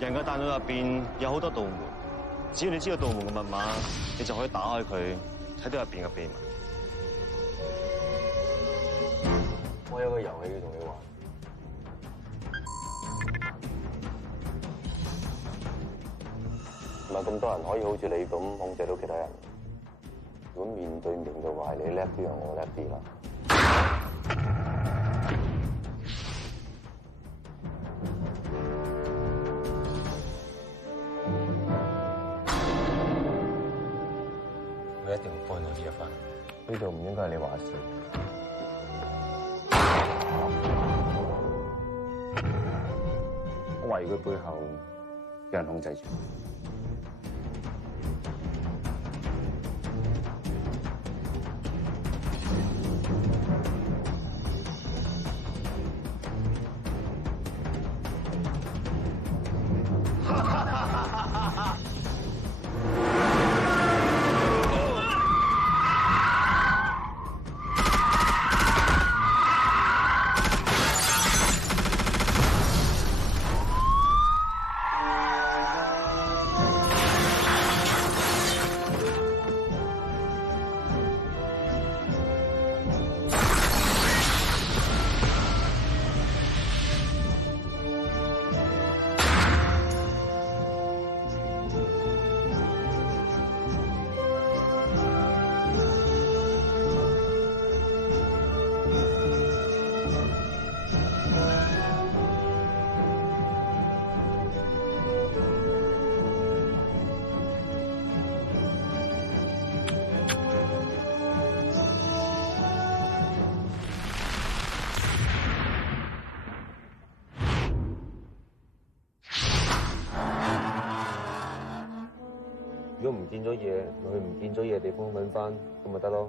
人嘅大腦入邊有好多道門，只要你知道道門嘅密碼，你就可以打開佢，睇到入邊嘅秘密。我有個遊戲要同你玩。唔係咁多人可以好似你咁控制到其他人。如果面對面嘅話，你叻啲，我叻啲啦。我一定會幫到呢一番。呢度唔應該係你話事。我懷疑佢背後有人控制住。如果唔見咗嘢，咪去唔見咗嘢地方揾翻，咁咪得咯。